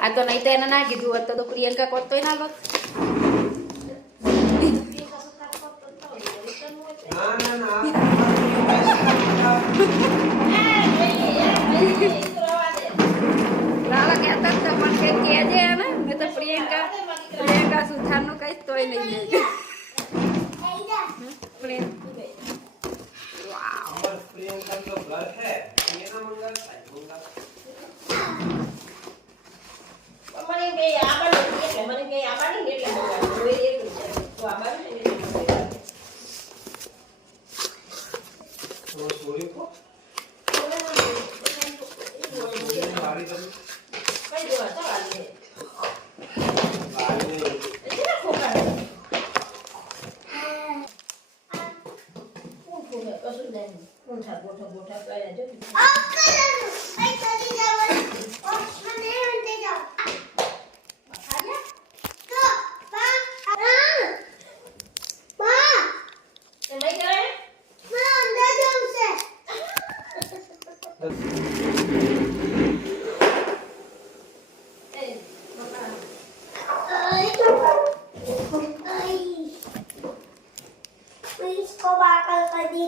આ તો નહીં તો એને ના કીધું હોત તો પ્રિયંકા કોત તોય ના લોત. લાલા કહેતા હતા પણ કઈ કહેજે એને મેં તો પ્રિયંકા સુથારનું કઈ તોય નહીં લે. प्रियंका तो घर है ये ना मंगल મને કે આબાની એટલે મને કે આબાની એટલે મંગાવ્યું એ એક તો આબાની એટલે મંગાવ્યું तो सोरी को बारी तो કઈ દો તો આલે बारी એટલે ખોકા કોણ કશું નહીં કોઠા કોઠા કોઠા કર્યા જો इसको बाकल कर दी